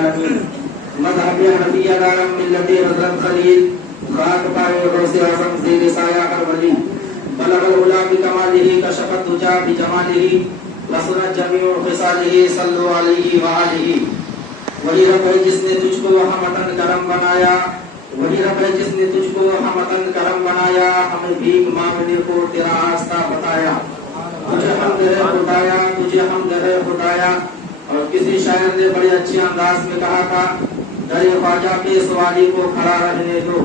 العالمین مذہب حنفیہ دارم ملت حضرت خلیل خاک پائے غوث اعظم زیر سایہ ہر ولی بلغ العلا بکمالہ کشف الدجا بجمالہ لسنت جمیع خصالہ صلوا علیہ وآلہ وہی رب ہے جس نے تجھ کو ہمتن کرم بنایا وہی رب ہے جس نے تجھ کو ہمتن کرم بنایا ہمیں بھیک مانگنے کو تیرا راستہ بتایا تجھے حمد ہے خدایا تجھے حمد ہے خدایا. اور کسی شاعر نے بڑے اچھے انداز میں کہا تھا در خواجہ پہ سوالی کو کھڑا رہنے دو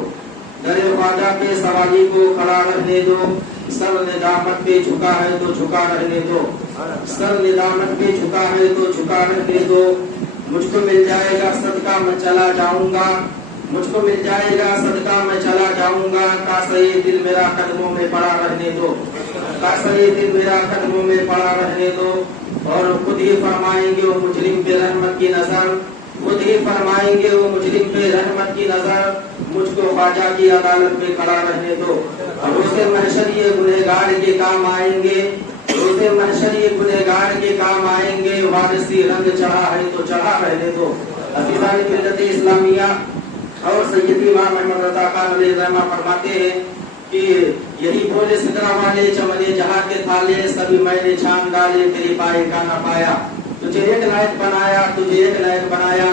در خواجہ پہ سوالی کو کھڑا رہنے دو سر ندامت پہ جھکا ہے تو جھکا رہنے دو سر ندامت پہ جھکا ہے تو جھکا رہنے دو مجھ کو مل جائے گا صدقہ میں چلا جاؤں گا مجھ کو مل جائے گا صدقہ میں چلا جاؤں گا کاسا یہ دل میرا قدموں میں پڑا رہنے دو کاسا یہ دل میرا قدموں میں پڑا رہنے دو. اور خود ہی فرمائیں گے وہ مجرم پہ رحمت کی نظر خود ہی فرمائیں گے وہ مجرم پہ رحمت کی نظر مجھ کو خواجہ کی عدالت میں کھڑا رہنے دو. اور روز محشر یہ گنہگار کے کام آئیں گے روز محشر یہ گنہگار کے کام آئیں گے وارثی رنگ چڑھا ہے تو چڑھا رہنے دو. عزیزان ملت اسلامیہ اور سیدی امام احمد رضا خان علیہ الرحمہ فرماتے ہیں کہ یہی بولے سدرا والے چمنے جہاں کے تھالے سبھی میں نے چھان ڈالے تیری پائے کا نہ پایا تجھے ایک لائق بنایا تجھے ایک لائق بنایا.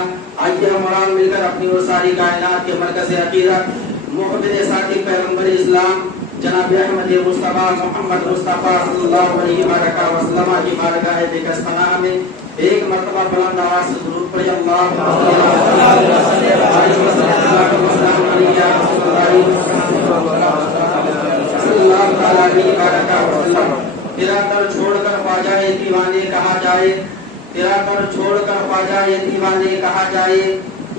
آئیے ہم اور مل کر اپنی اور ساری کائنات کے مرکز عقیدت محمد ساتھی پیغمبر اسلام جناب احمد مصطفیٰ محمد مصطفیٰ صلی اللہ علیہ وسلم کی بارگاہ بےکس پناہ میں ایک مرتبہ بلند آواز سے درود پڑھیں. تیرا در چھوڑ کر خواجہ یہ دیوانے کہا جائے تیرا در چھوڑ کر خواجہ یہ دیوانے کہا جائے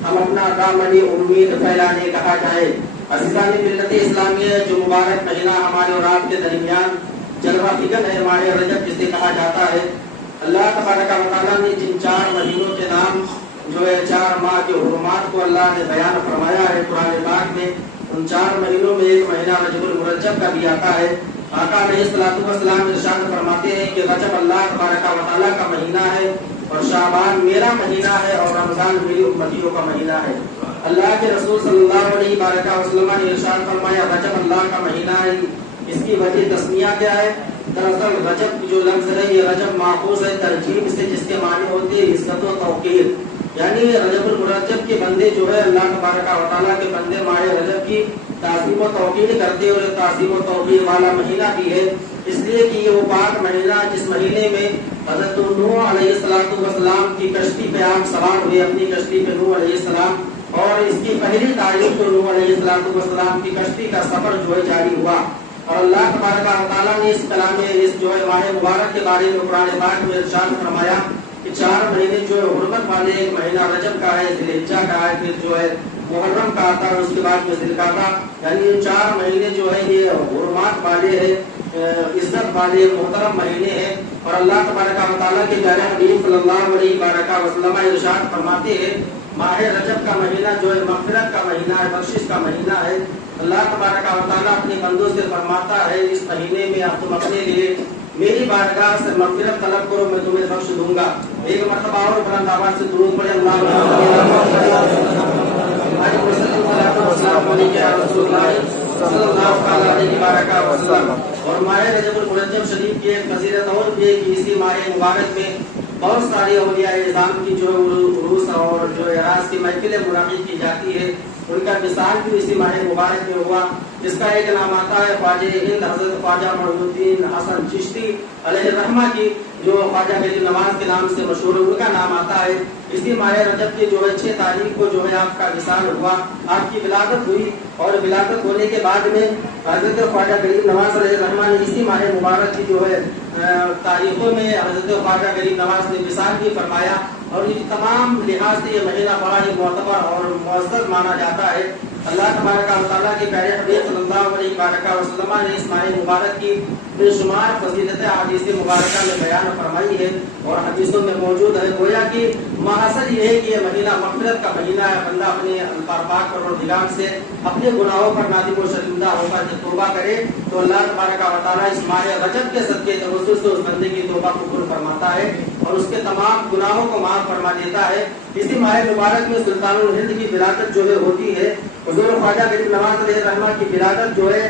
ہم اپنا دامن امید پھیلانے کہا جائے. عزیزان ملت اسلامیہ جو مبارک مہینہ ہمارے اور آپ کے درمیان جلوہ فکر ہے ماہ رجب جسے کہا جاتا ہے. اللہ تبارک و تعالیٰ نے جن 4 مہینوں کے نام جو ہے 4 ماہ کے حرمات کو اللہ نے بیان فرمایا ہے قرآن پاک میں ان 4 مہینوں میں ایک مہینہ رجب المرجب کا بھی آتا ہے. آقا علیہ الصلوۃ والسلام ارشاد فرماتے ہیں کہ رجب اللہ تبارک و تعالیٰ کا مہینہ ہے اور شعبان میرا مہینہ ہے اور رمضان میری امتیوں کا مہینہ ہے. اللہ کے رسول صلی اللہ علیہ وسلم نے ارشاد فرمایا رجب اللہ کا مہینہ ہے. اس کی وجہ تسمیہ کیا ہے؟ دراصل رجب کی جو لفظ ہے یہ رجب ماخوذ ہے ترجیب سے جس کے معنی ہوتے ہیں عزت و توقیر. یعنی رجب المرجب کے بندے جو ہے اللہ تبارک و تعالیٰ کے بندے ماہ رجب کی تعظیم و توقیر کرتے اور تعظیم و توقیر والا مہینہ بھی ہے اس لیے کہ یہ وہ پاک مہینہ جس مہینے میں حضرت نوح علیہ السلام کی کشتی پہ آپ سوار ہوئے اپنی کشتی پہ نوح علیہ السلام اور اس کی پہلی تاریخ جو نوح علیہ السلام کی کشتی کا سفر جو ہے جاری ہوا. اور اللہ تبارک و تعالیٰ نے اس کلام اس جو ہے ماہ مبارک کے بارے میں قرآن پاک میں ارشاد فرمایا کہ 4 مہینے جو ہے حرمت والے ایک مہینہ رجب کا ہے ذی الحجہ کا ہے پھر جو ہے محرم کا آتا ہے اس کے بعد میں ذی القعدہ. یعنی یہ 4 مہینے جو ہے یہ حرمات والے ہیں عزت والے محترم مہینے ہیں. اور اللہ تبارک و تعالیٰ کے پیارے حبیب صلی اللہ علیہ وسلم ارشاد فرماتے ہیں ماہ رجب کا مہینہ جو ہے مغفرت کا مہینہ ہے بخشش کا مہینہ ہے. اللہ تبارک و تعالیٰ اپنے بندوں سے فرماتا ہے اس مہینے میں اب تم اپنے لیے میری بارگاہ سے مغفرت طلب کرو میں تمہیں بخش دوں گا. ایک مرتبہ اور بلند آواز سے درود پڑھیں اور ماہ رجب المرجب شریف کی ایک فضیلت اور بھی ہے کہ اسی ماہ مبارک میں بہت ساری اولیاء اعظام کی جو عروس اور جو اعراض کی محفلیں منعقد کی جاتی ہے. ان کا مثال بھی اسی ماہ مبارک میں ہوا. اس کا ایک نام آتا ہے خواجہ ہند حضرت خواجہ معین الدین حسن چشتی علیہ الرحمہ کی جو خواجہ غریب نواز کے نام سے مشہور ان کا نام آتا ہے. اسی ماہ رجب کے جو ہے 6 تاریخ کو جو ہے آپ کا وصال ہوا آپ کی ولادت ہوئی اور ولادت ہونے کے بعد میں حضرت خواجہ غریب نواز علیہ الرحمہ نے اسی ماہ مبارک کی جو ہے تاریخوں میں حضرت خواجہ غریب نواز نے وصال بھی فرمایا. اور یہ تمام لحاظ سے یہ مہینہ بڑا ہی معتبر اور معزز مانا جاتا ہے. اللہ تبارک و تعالیٰ کے پیارے حبیب صلی اللہ علیہ وسلم نے اس ماہ مبارک کی بے شمار فضیلتیں حدیث مبارکہ میں بیان فرمائی ہے اور حدیثوں میں موجود ہے. گویا کہ محاصل یہ ہے کہ یہ مہینہ مغفرت کا مہینہ ہے. بندہ اپنے پاک پروردگار سے اپنے گناہوں پر نادم و شرمندہ ہو کر توبہ کرے تو اللہ تبارک و تعالیٰ اس ماہ رجب کے صدقے توسل سے اس بندے کی توبہ قبول فرماتا ہے. اور اس کے تمام گناہوں کو معاف فرما دیتا ہے۔ اسی ماہ مبارک میں سلطان الہند کی ولادت جو ہے ہوتی ہے۔ حضور خواجہ غریب نواز علیہ الرحمہ کی ولادت جو ہے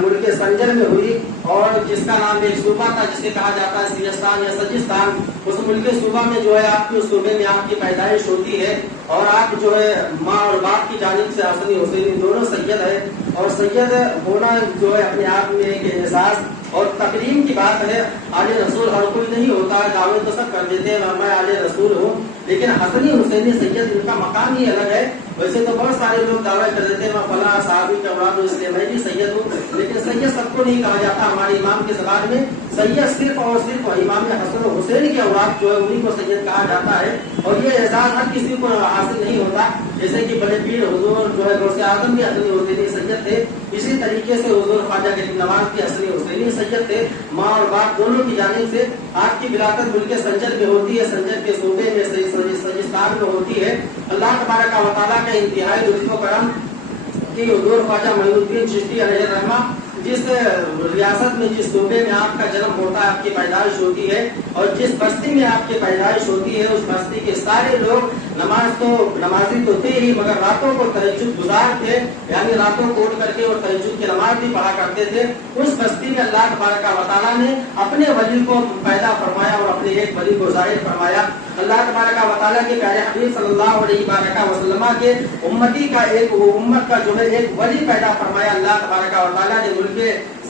ملک سنجر میں ہوئی، اور جس کا نام ایک صوبہ تھا جسے کہا جاتا ہے سیستان یا سجستان، اس ملک صوبہ میں جو ہے آپ کی اس صوبے میں آپ کی پیدائش ہوتی ہے، اور آپ جو ہے ماں اور باپ کی جانب سے حسنی حسینی دونوں سید ہے، اور سید ہونا جو ہے اپنے آپ میں ایک احساس اور تقریم کی بات ہے۔ آل رسول ہر کوئی نہیں ہوتا ہے، دعوے تو سب کر دیتے ہیں میں آل رسول ہوں، لیکن حسنی حسینی سید ان کا مقام ہی الگ ہے۔ ویسے تو بہت سارے لوگ دعویٰ کر دیتے ہیں میں فلاں صحابی کا اولاد ہوں اس لیے میں بھی سید ہوں، لیکن سید سب کو نہیں کہا جاتا۔ ہمارے امام کی زبان میں سید صرف اور صرف امام حسن و حسین کے اولاد جو ہے انہیں کو سید کہا جاتا ہے، اور یہ اعزاز ہر کسی کو حاصل نہیں ہوتا۔ جیسے کہ بڑے پیر حضور جو ہے غوث اعظم بھی حسنی حسینی سید تھے، اسی طریقے سے حضور خواجہ غریب نواز کی حسنی حسینی سید تھے، ماں اور باپ دونوں کی جانب سے۔ آپ کی ولادت ملک سنجر میں ہوتی ہے، سنجر کے صوبے میں سجستان میں ہوتی ہے۔ اللہ تبارک و تعالیٰ کا انتہائی لطف و کرم کہ حضور خواجہ معین الدین چشتی علیہ الرحمہ جس ریاست میں جس صوبے میں آپ کا جنم ہوتا ہے، آپ کی پیدائش ہوتی ہے، اور جس بستی میں آپ کی پیدائش ہوتی ہے، اس بستی کے سارے لوگ نمازی تو تھے ہی، مگر راتوں کو تہجد گزار تھے، یعنی راتوں کو اٹھ کر کے اور تہجد کی نماز بھی پڑھا کرتے تھے۔ اس بستی میں اللہ تبارک و تعالیٰ نے اپنے ولی کو پیدا فرمایا اور اپنے ایک ولی کو ظاہر فرمایا۔ اللہ تبارک و تعالیٰ کے پیارے حبیب صلی اللہ علیہ وسلم کے امتی کا ایک امت کا جو ہے ایک ولی پیدا فرمایا اللہ تبارک و تعالیٰ نے ملک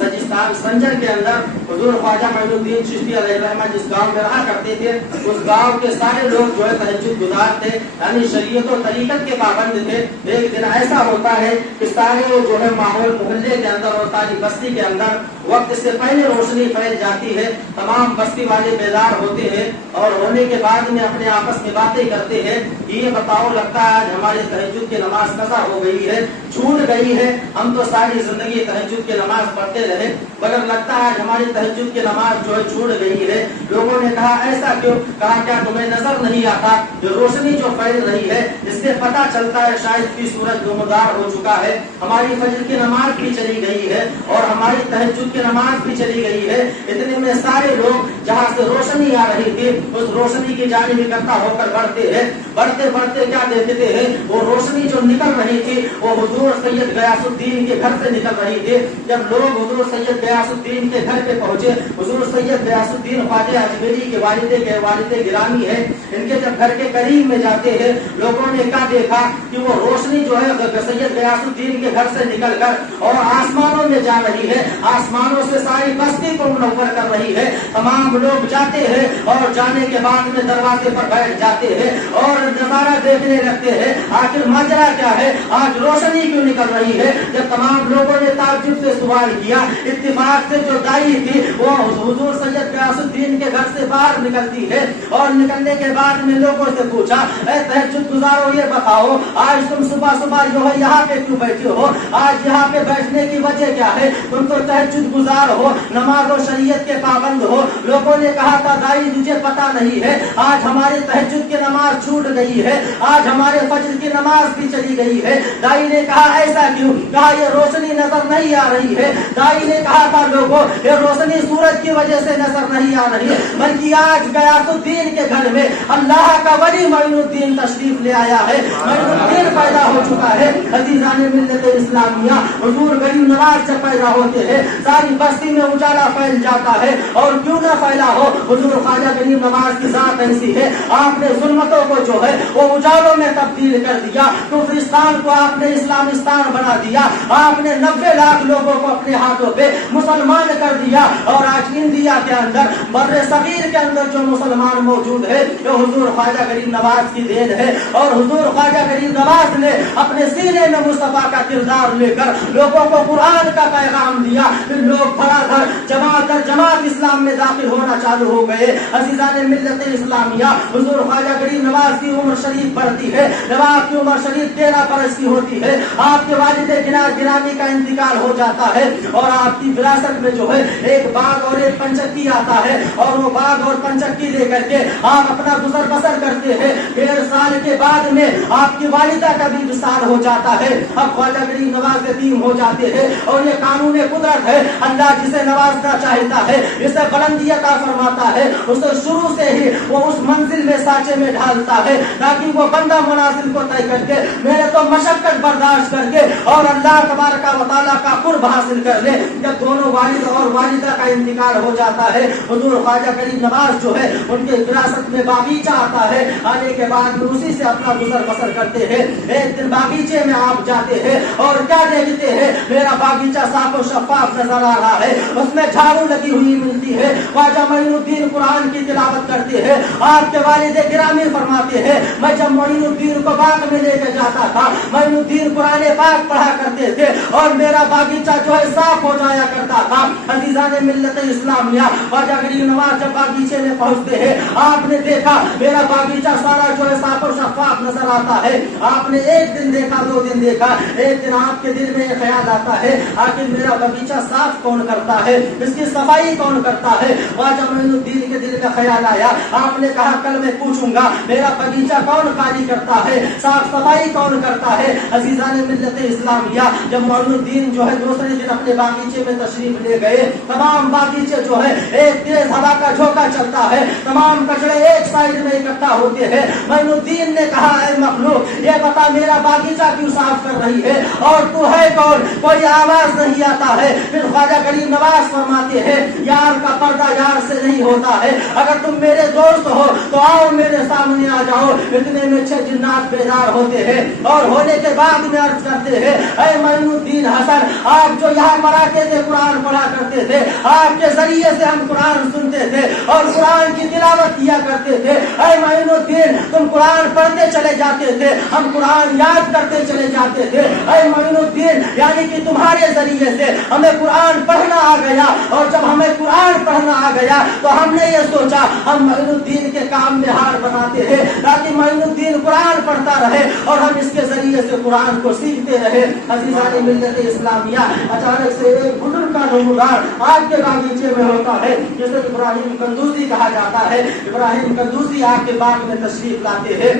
سجستان سنجر کے اندر۔ حضور خواجہ معین الدین چشتی علیہ الرحمہ جس گاؤں میں رہا کرتے تھے، اس گاؤں کے سارے لوگ جو ہے تہجد گزار تھے، یعنی شریعت و طریقت کے پابند تھے۔ ایک دن ایسا ہوتا ہے کہ سارے جو ہے ماحول محلے کے اندر اور ساری بستی کے اندر وقت سے پہلے روشنی پھیل جاتی ہے، تمام بستی والے بیدار ہوتے ہیں، اور ہونے کے بعد میں اپنے آپس میں باتیں کرتے ہیں، یہ بتاؤ لگتا ہے آج ہماری تہجد کی نماز قضا ہو گئی ہے، چھوٹ گئی ہے، ہم تو ساری زندگی تہجد کی نماز پڑھتے رہے، مگر لگتا ہے آج ہماری تہجد کی نماز جو ہے چھوٹ گئی ہے۔ لوگوں نے کہا ایسا کیوں؟ کہا کیا تمہیں نظر نہیں آتا جو روشنی جو پھیل رہی ہے اس سے پتہ چلتا ہے شاید کہ سورج نمودار ہو چکا ہے، ہماری فجر کی نماز بھی چلی گئی ہے اور ہماری تہجد کی نماز بھی چلی گئی ہے۔ اتنے میں سارے لوگ جہاں سے روشنی آ رہی تھی اس روشنی کی جانب اکٹھا ہو کر بڑھتے ہیں، بڑھتے بڑھتے کیا دیکھتے ہیں، وہ روشنی جو نکل رہی تھی وہ حضور سید غیاث الدین کے گھر سے نکل رہی تھی۔ جب لوگ حضور سید غیاث الدین کے گھر پہ پہنچے، حضور سید غیاث الدین خواجہ اجمیری کے والد گرامی ہے، ان کے جب گھر کے قریب میں جاتے ہیں لوگوں نے کیا دیکھا کہ وہ روشنی جو ہے سید غیاث الدین کے گھر سے نکل کر اور آسمانوں میں جا رہی ہے، آسمانوں سے ساری بستی کو منور کر رہی ہے۔ تمام لوگ جاتے ہیں اور جانے کے بعد میں دروازے پر بیٹھ جاتے ہیں اور نظارہ دیکھنے لگتے ہیں آخر ماجرا کیا ہے، آج روشنی کیوں نکل رہی ہے۔ جب تمام لوگوں نے تعجب سے سوال کیا، اتفاق سے جو دائی تھی وہ حضور سید غیاث الدین کے گھر سے باہر نکلتی ہے، اور نکلنے کے بعد میں لوگوں سے پوچھا اے تہجد گزارو یہ بتاؤ آج تم صبح صبح جو ہے یہاں پہ کیوں بیٹھے ہو، آج یہاں پہ بیٹھنے کی وجہ کیا ہے، تم تو تہجد گزار ہو، نماز و شریعت کے پابند ہو۔ لوگوں نے کہا تھا دائی مجھے پتا نہیں ہے، آج ہماری تہجد کی نماز چھوٹ گئی ہے، آج ہمارے فجر کی نماز بھی چلی گئی ہے۔ دائی نے کہا ایسا کیوں؟ کہا یہ روشنی نظر نہیں آ رہی ہے۔ دائی نے کہا تھا لوگوں یہ روشنی سورج کی وجہ سے نظر نہیں آ رہی ہے، بلکہ آج غیاث الدین کے گھر میں اللہ کا ولی معین الدین تشریف لے آیا ہے، معین الدین پیدا ہو چکا ہے۔ عزیزان ملت اسلامیہ، حضور غریب نواز جب پیدا ہوتے ہیں ساری بستی میں اجالا پھیل جاتا ہے، اور کیوں نہ پھیلا ہو، حضور خواجہ غریب نواز کی ذات ایسی ہے آپ نے ظلمتوں کو جو ہے وہ اجالوں میں تبدیل کر دیا، کفرستان کو آپ نے اسلامستان بنا دیا، آپ نے 90 لاکھ لوگوں کو اپنے ہاتھوں پہ مسلمان کر دیا، اور آج انڈیا کے اندر بر صغیر کے اندر جو مسلمان موجود ہے جو حضور خواجہ غریب نواز کی دین ہے، اور حضور خواجہ غریب نواز نے اپنے سینے میں مصطفیٰ کا کردار لے کر لوگوں کو قرآن کا پیغام دیا، پھر لوگ دھڑا دھڑ جماعت در جماعت اسلام میں داخل ہونا چالو ہو گئے۔ عزیزان ملت اسلامیہ، حضور خواجہ غریب نواز کی عمر شریف بڑھتی ہے جب آپ کی عمر شریف 13 برس کی ہوتی ہے آپ کے والد گرامی کا انتقال ہو جاتا ہے اور آپ کی وراثت میں جو ہے ایک باغ اور ایک پنچکی آتا ہے اور وہ باغ اور پنچکی لے کر کے آپ اپنا گزر بسر کرتے ہیں 1.5 سال کے بعد میں آپ کی والدہ کا بھی وصال ہو جاتا ہے اب خواجہ غریب نواز یتیم ہو جاتے ہیں اور یہ قانون قدرت ہے اللہ جسے نوازنا چاہتا ہے اسے بلندی عطا فرماتا ہے اسے شروع سے ہی وہ اس منزل میں سانچے میں ڈالتا ہے تاکہ وہ بندہ منازل کو طے کر کے میرے تو مشقت برداشت کر کے اور اللہ تبارک و تعالیٰ کا قرب حاصل کر لے جب دونوں والد اور والدہ کا انتقال ہو جاتا ہے حضور خواجہ غریب نواز جو ہے ان کے وراثت میں باغیچہ آتا ہے آنے کے بعد میں اسی سے اپنا گزر بسر کرتے ہیں ایک دن باغیچے میں آپ جاتے ہیں اور کیا دیکھتے ہیں میرا باغیچہ صاف و شفاف نظر آ رہا ہے اس میں جھاڑو لگی ہوئی ملتی ہے خواجہ معین الدین قرآن کی تلاوت کرتے ہیں آپ کے والد گرامی فرماتے ہیں میں جب معین الدین کو باغ میں لے کے جاتا تھا معین الدین قرآن پاک پڑھا کرتے تھے اور میرا باغیچہ جو ہے صاف ہو جایا کرتا تھا عزیزان ملت اسلامیہ خواجہ غریب نواز جب باغیچے میں پہنچتے ہیں آپ نے دیکھا میرا باغیچہ سارا جو ہے صاف اور شفاف نظر آتا ہے آپ نے ایک دن دیکھا 2 دن دیکھا ایک دن آپ کے دل میں یہ خیال آتا ہے آخر میرا باغیچہ صاف کون کرتا ہے اس کی صفائی کون کرتا ہے خواجہ معین الدین کے دل میں خیال آیا آپ نے کہا کل میں پوچھوں گا میرا باغیچہ کون خالی کرتا ہے صاف صفائی کون کرتا ہے عزیزان ملت اسلامیہ جب معین الدین جو ہے دوسرے دن اپنے باغیچے میں تشریف لے گئے تمام باغیچے جو ہے ایک تیز ہوا کا جھونکا چلتا ہے تمام کچڑے ایک سائڈ میں اکٹھا ہوتے ہیں معین الدین نے کہا اے مخلوق یہ بتا میرا باغیچہ کیوں صاف کر رہی ہے اور تو ہے کون کوئی آواز نہیں آتا ہے پھر خواجہ غریب نواز فرماتے ہیں یار کا پردہ یار سے نہیں ہوتا ہے اگر تم میرے دوست ہو تو آؤ میرے سامنے آ جاؤ اتنے میں 6 جنات بیدار ہوتے ہیں اور ہونے کے بعد میں عرض کرتے ہیں اے معین الدین حسن آپ جو یہاں پر آتے تھے قرآن پڑھا کرتے تھے آپ کے ذریعے سے ہم قرآن سنتے تھے اور قرآن کی تلاوت کیا کرتے تھے اے معین الدین تم قرآن پڑھتے چلے جاتے تھے ہم قرآن یاد کرتے چلے جاتے تھے اے معین الدین یعنی کہ تمہارے ذریعے سے ہمیں قرآن پڑھنا آ گیا اور جب ہمیں قرآن پڑھنا آ گیا تو ہم نے یہ سوچا ہم معین الدین کے کام میں ہار بناتے ہیں تاکہ معین الدین قرآن پڑھتا رہے اور ہم اس کے ذریعے سے قرآن کو سیکھتے رہے عزیزان ملت اسلامیہ اچانک سے ایک بزرگ کا نمودار آپ کے باغیچے میں ہوتا ہے جسے ابراہیم قندوزی کہا جاتا ہے ابراہیم قندوزی آپ کے باغ میں تشریف لاتے ہیں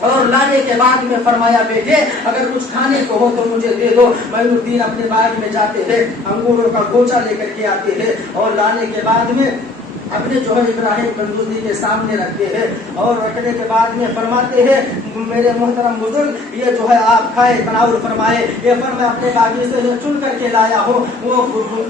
اور لانے کے بعد میں فرمایا بیٹے اگر کچھ کھانے کو ہو تو مجھے دے دو معین الدین اپنے باغ میں جاتے ہیں انگوروں کا گوچا لے کر کے آتے ہیں اور لانے کے بعد میں اپنے جو ہے ابراہیم قندوزی کے سامنے رکھتے ہیں اور رکھنے کے بعد میں فرماتے ہیں میرے محترم بزرگ یہ جو ہے آپ کھائے تناول فرمائے یہ پر میں اپنے باغیچے سے چن کر کے لایا ہوں وہ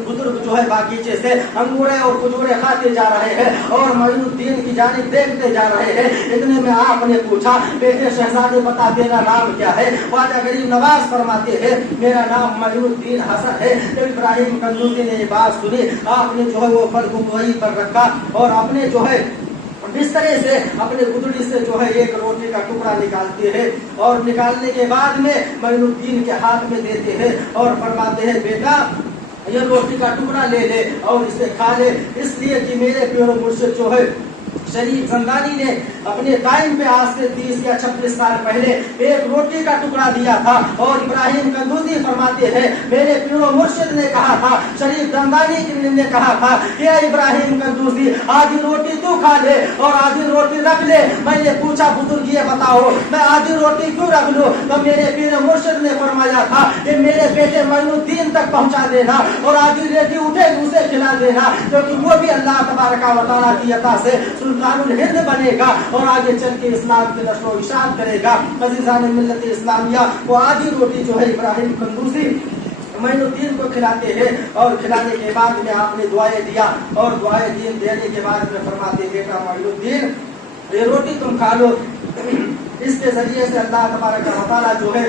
بزرگ جو ہے باغیچے سے انگورے اور کھجورے کھاتے جا رہے ہیں اور معین الدین کی جانب دیکھتے جا رہے ہیں اتنے میں آپ نے پوچھا بیٹے شہزادے بتا تیرا نام کیا ہے خواجہ غریب نواز فرماتے ہیں میرا نام معین الدین حسن ہے جب ابراہیم قندوزی نے یہ بات سنی آپ نے جو ہے وہ پھل گوئی پر رکھا اور اپنے جو ہے بسترے سے اپنے گدڑی سے جو ہے ایک روٹی کا ٹکڑا نکالتے ہیں اور نکالنے کے بعد میں معین الدین کے ہاتھ میں دیتے ہیں اور فرماتے ہیں بیٹا یہ روٹی کا ٹکڑا لے لے اور اسے کھا لے اس لیے کہ میرے پیر و مرشد جو ہے شریف زندانی نے اپنے ٹائم پہ آج سے 30 یا 36 سال پہلے ایک روٹی کا ٹکڑا دیا تھا اور ابراہیم قندوزی فرماتے ہیں میرے پیر و مرشد نے کہا تھا شریف زندانی نے کہا تھا کہ ابراہیم قندوزی آدھی روٹی تو کھا لے اور آدھی روٹی رکھ لے میں نے پوچھا بزرگ یہ بتاؤ میں آدھی روٹی کیوں رکھ لوں تو میرے پیر و مرشد نے فرمایا تھا کہ میرے بیٹے معین الدین تک پہنچا دینا اور آدھی روٹی اٹھے اسے کھلا دینا کیونکہ وہ بھی اللہ تبارک و تعالیٰ کی عطا سے سلطان الہند بنے گا اور آگے چل کے اسلام کی نشر و اشاعت کرے گا عزیزان ملت اسلامیہ وہ آدھی روٹی جو ہے ابراہیم قندوزی معین الدین کو کھلاتے ہیں اور کھلانے کے بعد میں آپ نے دعائیں دیا اور دعائیں دینے کے بعد میں فرماتے بیٹا معین الدین یہ روٹی تم کھا لو اس کے ذریعے سے اللہ تبارک و تعالیٰ جو ہے